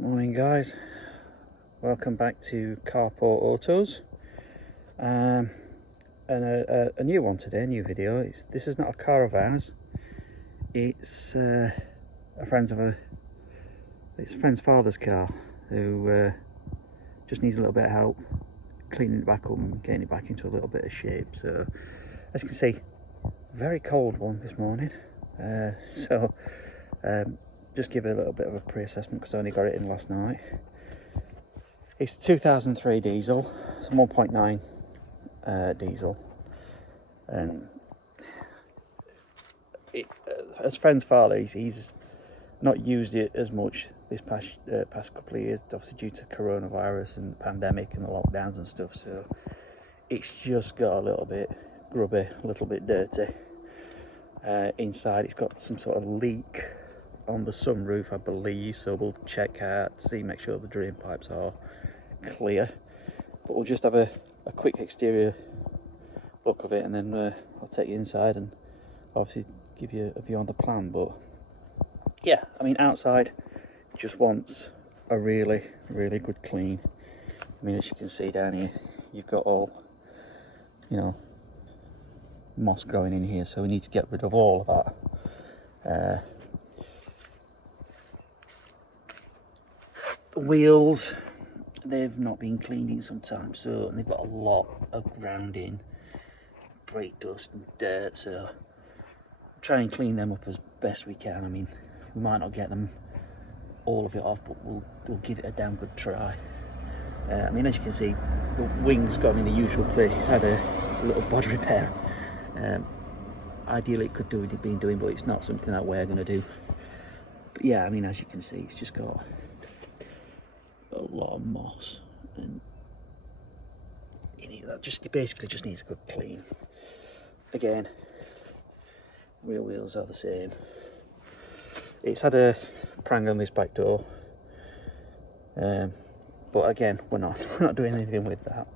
Morning guys, welcome back to Carport Autos, and a new one today, a new video. This is not a car of ours, it's it's a friend's father's car who just needs a little bit of help cleaning it back up and getting it back into a little bit of shape. So as you can see, very cold one this morning, just give it a little bit of a pre-assessment because I only got it in last night. It's 2003 diesel, it's a 1.9 diesel, and as friend's father, he's not used it as much this past couple of years, obviously due to coronavirus and the pandemic and the lockdowns and stuff. So it's just got a little bit grubby, a little bit dirty. Inside, it's got some sort of leak on the sunroof, I believe, so we'll check out, make sure the drain pipes are clear. But we'll just have a quick exterior look of it, and then I'll take you inside and obviously give you a view on the plan. But yeah, I mean, outside just wants a really good clean. I mean, as you can see down here, you've got all, moss growing in here, so we need to get rid of all of that. The wheels, they've not been cleaned in some time, so they've got a lot of grounding, brake dust and dirt, so try and clean them up as best we can. I mean, we might not get them all of it off, but we'll give it a damn good try. I mean, as you can see, the wing's gone in the usual place. It's had a little body repair. Ideally it could do what it's been doing, but it's not something that we're going to do. But yeah, I mean, as you can see, it's just got a lot of moss, and that basically just needs a good clean. Again, rear wheels are the same. It's had a prang on this back door, but again, we're not doing anything with that.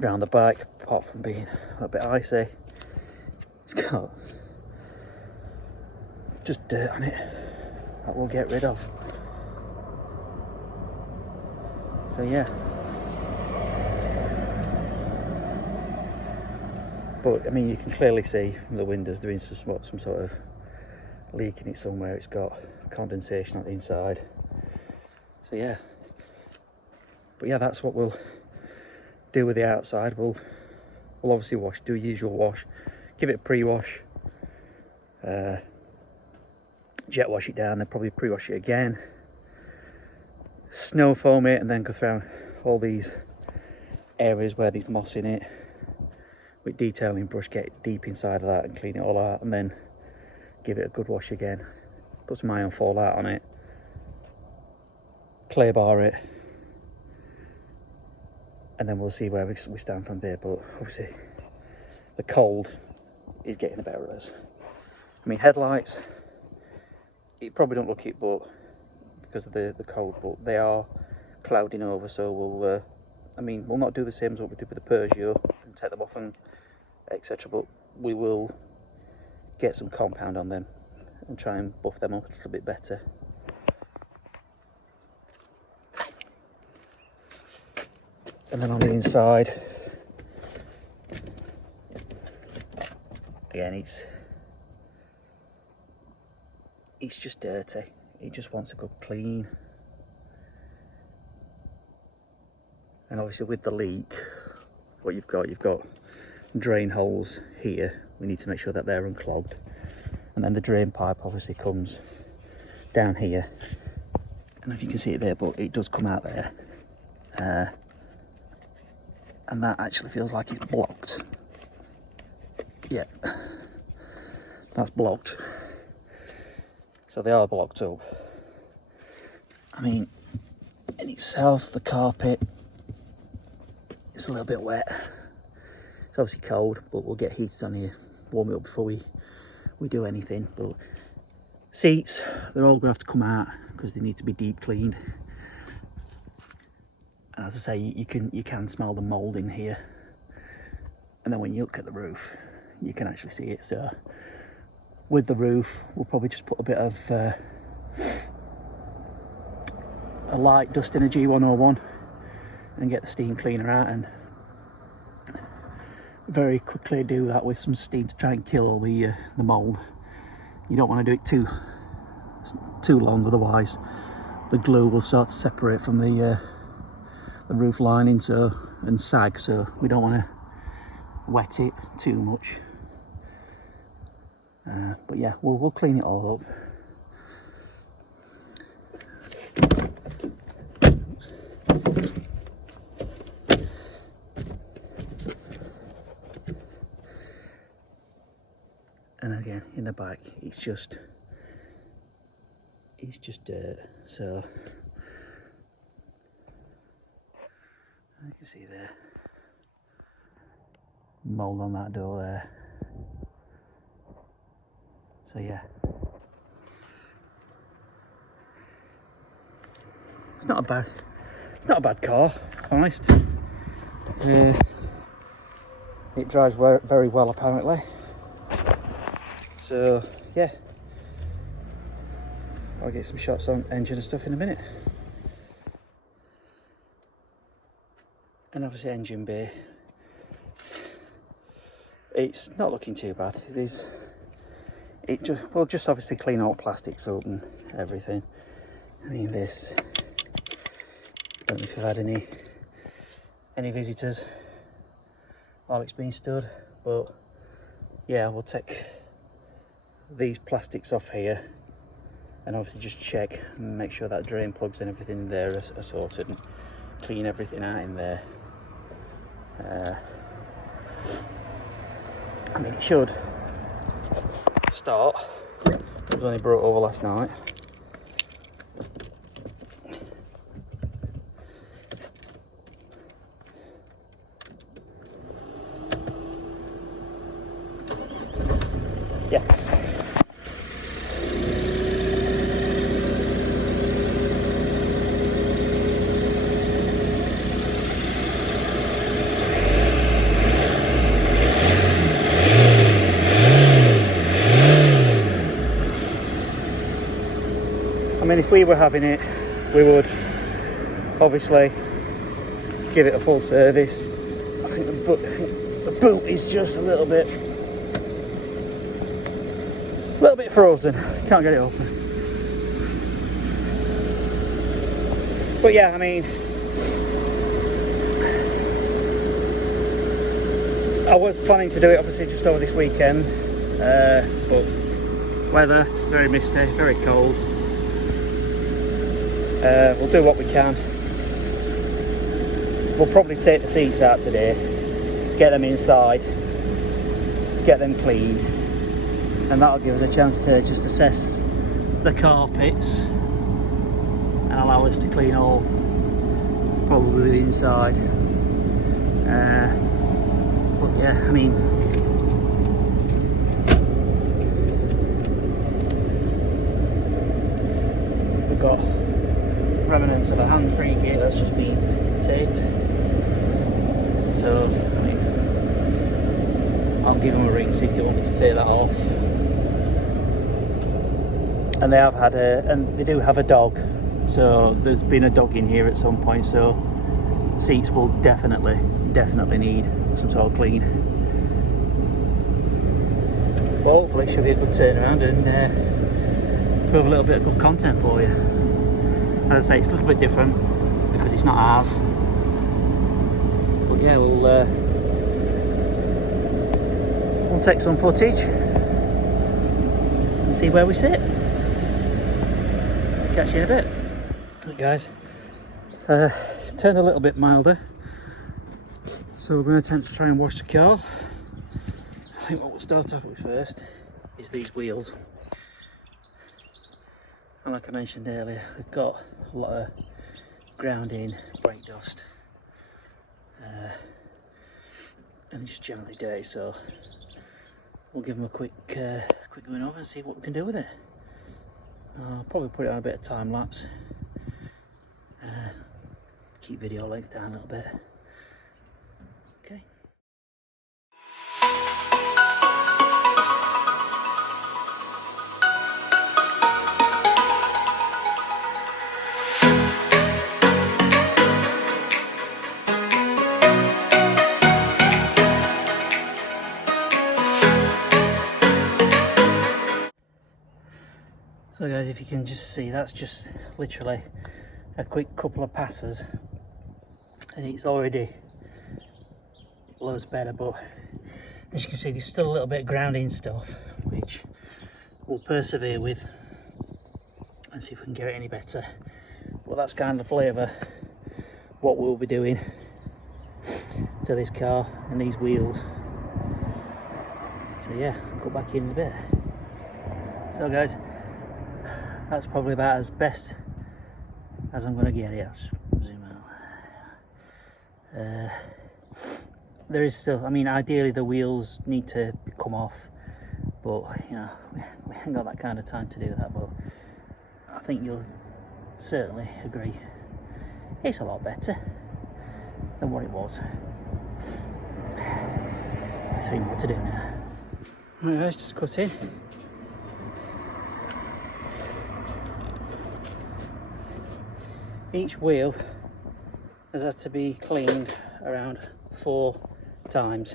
Around the back, apart from being a bit icy, it's got just dirt on it that we'll get rid of. So yeah, but I mean, you can clearly see from the windows there is some sort of leak in it somewhere. It's got condensation on the inside. So yeah, but yeah, that's what we'll do with the outside. We'll obviously do a usual wash, give it a pre-wash, jet wash it down, then probably pre-wash it again, snow foam it, and then go through all these areas where there's moss in it with detailing brush, get deep inside of that and clean it all out, and then give it a good wash again, put some iron fallout on it, clay bar it, and then we'll see where we stand from there. But obviously the cold is getting the better of us. I mean, headlights, you probably don't look it, but because of the cold, but they are clouding over, so we'll not do the same as what we did with the Peugeot and take them off and etc., but we will get some compound on them and try and buff them up a little bit better. And then on the inside, again, it's just dirty. It just wants a good clean. And obviously with the leak, what you've got drain holes here. We need to make sure that they're unclogged. And then the drain pipe obviously comes down here. I don't know if you can see it there, but it does come out there. And that actually feels like it's blocked. Yeah, that's blocked. So they are blocked up. I mean, in itself, the carpet is a little bit wet. It's obviously cold, but we'll get heaters on here, warm it up before we do anything. But seats, they're all going to have to come out because they need to be deep cleaned. And as I say, you can smell the mould in here. And then when you look at the roof, you can actually see it. So with the roof, we'll probably just put a bit of a light dust in a G101 and get the steam cleaner out, and very quickly do that with some steam to try and kill all the mould. You don't want to do it too long, otherwise the glue will start to separate from the roof lining and sag, so we don't want to wet it too much. But yeah, we'll clean it all up. And again, in the back, it's just dirt. So you can see there, mould on that door there. So yeah, it's not a bad car, if I'm honest. It drives very well apparently. So yeah, I'll get some shots on engine and stuff in a minute. And obviously engine bay, it's not looking too bad. We'll just obviously clean all plastics up and everything. I mean, this, don't know if you've had any visitors while it's been stood, but yeah, we'll take these plastics off here and obviously just check and make sure that drain plugs and everything there are sorted, and clean everything out in there. I mean, it should start. It was only brought over last night. Yeah. I mean, if we were having it, we would obviously give it a full service. I think the boot is just a little bit frozen. Can't get it open. But yeah, I mean, I was planning to do it obviously just over this weekend, but weather, very misty, very cold. We'll do what we can. We'll probably take the seats out today, get them inside, get them clean, and that'll give us a chance to just assess the carpets and allow us to clean all, probably the inside. But yeah, I mean, we've got remnants of a hand-free gate that's just been taped. So, I mean, I'll give them a ring, see if they want me to take that off. And they have had and they do have a dog, so there's been a dog in here at some point, so seats will definitely need some sort of clean. But hopefully it should be a good turnaround and prove a little bit of good content for you. As I say, it's a little bit different because it's not ours. But yeah, we'll take some footage and see where we sit. Catch you in a bit. Right guys, it's turned a little bit milder, so we're going to attempt to try and wash the car. I think what we'll start off with first is these wheels. And like I mentioned earlier, we've got a lot of ground in brake dust and just generally dirty, so we'll give them a quick going over and see what we can do with it. I'll probably put it on a bit of time lapse, keep video length down a little bit. Okay. So guys, if you can just see, that's just literally a quick couple of passes and it's already loads better. But as you can see, there's still a little bit of grounding stuff which we'll persevere with and see if we can get it any better. Well, that's kind of the flavour what we'll be doing to this car and these wheels. So yeah, I'll go back in a bit. So guys, that's probably about as best as I'm going to get it. Let's zoom out. There is still, I mean, ideally the wheels need to come off, but you know, we haven't got that kind of time to do that. But I think you'll certainly agree it's a lot better than what it was. 3 more to do now. Right guys, just cut in. Each wheel has had to be cleaned around 4 times.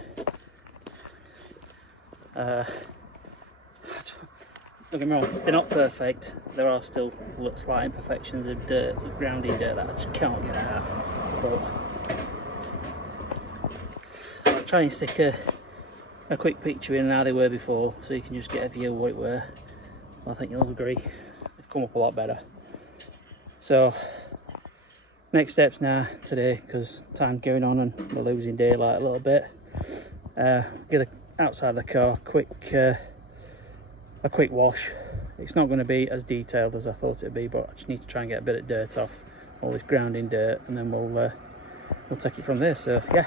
Don't get me wrong, they're not perfect. There are still slight imperfections of dirt, grounding dirt that I just can't get out. But I'll try and stick a quick picture in how they were before, so you can just get a view of what it were. I think you'll agree, they've come up a lot better. So next steps now today, because time's going on and we're losing daylight a little bit. Get it outside the car, a quick wash. It's not going to be as detailed as I thought it'd be, but I just need to try and get a bit of dirt off, all this grounding dirt, and then we'll take it from there. So yeah,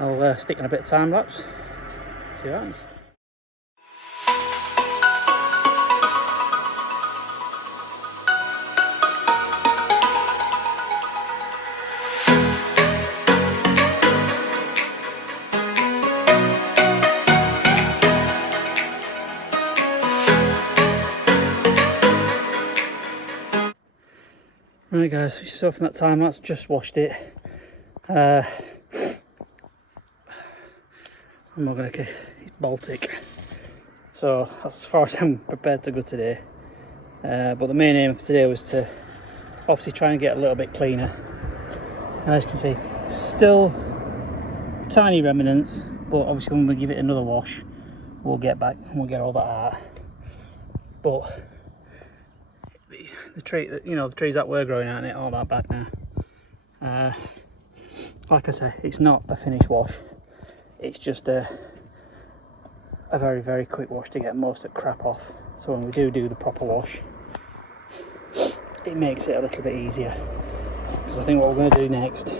I'll stick in a bit of time lapse, see what happens. Right guys, you saw from that time lapse, just washed it. I'm not going to, it's Baltic, so that's as far as I'm prepared to go today. But the main aim for today was to obviously try and get a little bit cleaner. And as you can see, still tiny remnants, but obviously when we give it another wash, we'll get back and we'll get all that out. But the tree, you know, the trees that were growing out in it aren't that bad now. Like I say, it's not a finished wash. It's just a very, very quick wash to get most of the crap off. So when we do the proper wash, it makes it a little bit easier. Because I think what we're going to do next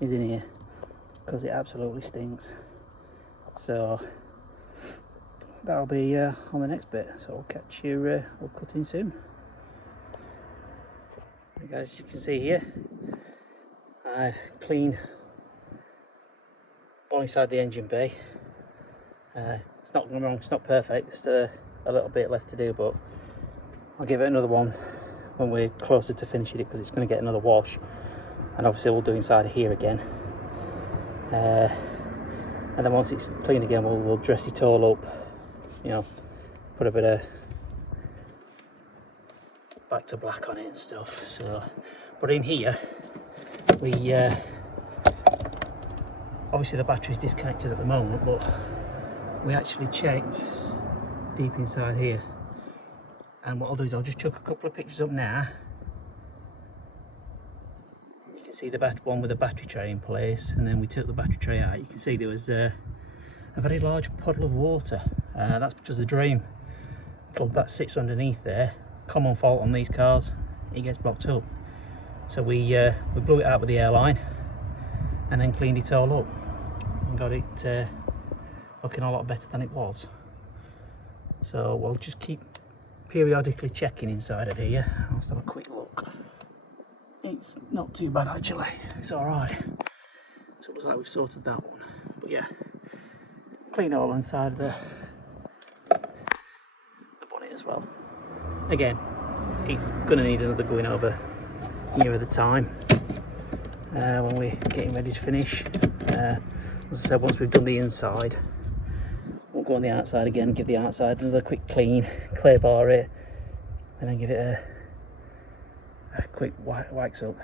is in here, because it absolutely stinks. So that'll be on the next bit. So we'll catch you, we'll cut in soon. Right guys, as you can see here, I've cleaned all inside the engine bay. It's not wrong, it's not perfect, there's still a little bit left to do, but I'll give it another one when we're closer to finishing it, because it's going to get another wash, and obviously we'll do inside of here again. And then once it's clean again, we'll dress it all up, you know, put a bit of back to black on it and stuff. So, but in here, we obviously the battery's disconnected at the moment, but we actually checked deep inside here, and what I'll do is I'll just chuck a couple of pictures up now. You can see the one with the battery tray in place, and then we took the battery tray out. You can see there was a very large puddle of water. That's because the drain plug that sits underneath there, common fault on these cars, it gets blocked up. So we blew it out with the airline and then cleaned it all up and got it looking a lot better than it was. So we'll just keep periodically checking inside of here. I'll just have a quick look. It's not too bad actually, it's alright. So it looks like we've sorted that one. But yeah, clean all inside the bonnet as well. Again, it's going to need another going over nearer the time when we're getting ready to finish. As I said, once we've done the inside, we'll go on the outside again, give the outside another quick clean, clay bar it, and then give it a quick wax up.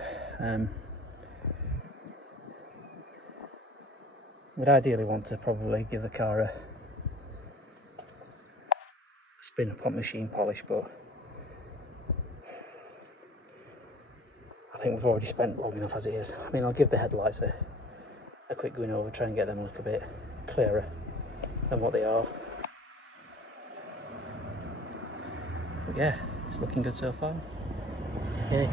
Would ideally want to probably give the car a spin up on machine polish, but I think we've already spent long enough as it is. I mean, I'll give the headlights a quick going over, try and get them a little bit clearer than what they are. But yeah, it's looking good so far. Okay,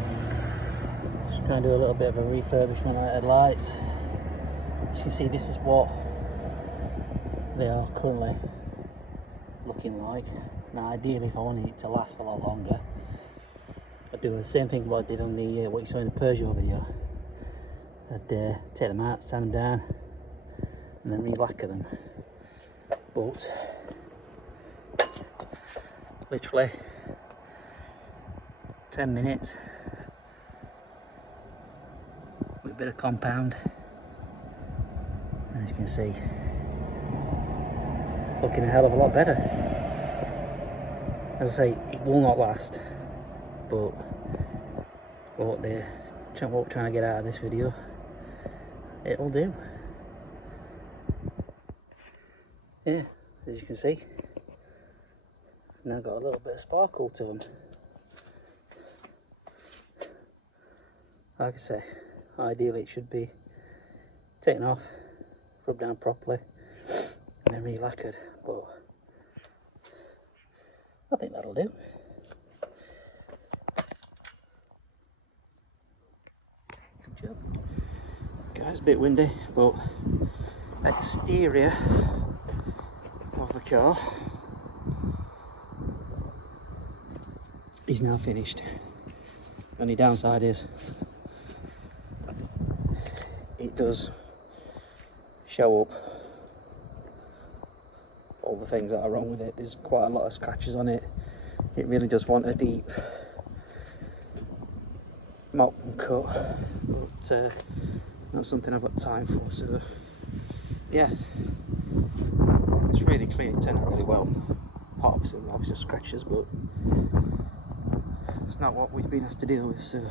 just trying to do a little bit of a refurbishment on the headlights. As you can see, this is what they are currently looking like. Now ideally, if I wanted it to last a lot longer, I'd do the same thing what I did on the what you saw in the Peugeot video. I'd take them out, sand them down, and then re-lacquer them. But literally 10 minutes with a bit of compound, and as you can see, looking a hell of a lot better. As I say, it will not last, but what we're trying to get out of this video, it'll do. Yeah, as you can see, now got a little bit of sparkle to them. Like I say, ideally it should be taken off, rubbed down properly, and then re-lacquered, but I think that'll do. Good job. Guys, a bit windy, but exterior of the car is now finished. Only downside is it does show up all the things that are wrong with it. There's quite a lot of scratches on it. It really does want a deep mop and cut, but not something I've got time for, so yeah, it's really clean. It turned out really well, apart from some obvious scratches, but it's not what we've been asked to deal with, so.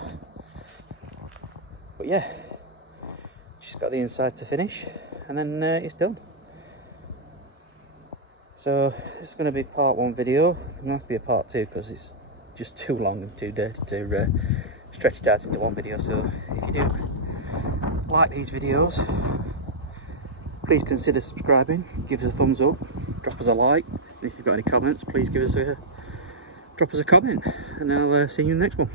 But yeah, she's got the inside to finish, and then it's done. So this is going to be part 1 video. It's going to have to be a part 2 because it's just too long and too dirty to stretch it out into one video. So if you do like these videos, please consider subscribing, give us a thumbs up, drop us a like, and if you've got any comments, please drop us a comment, and I'll see you in the next one.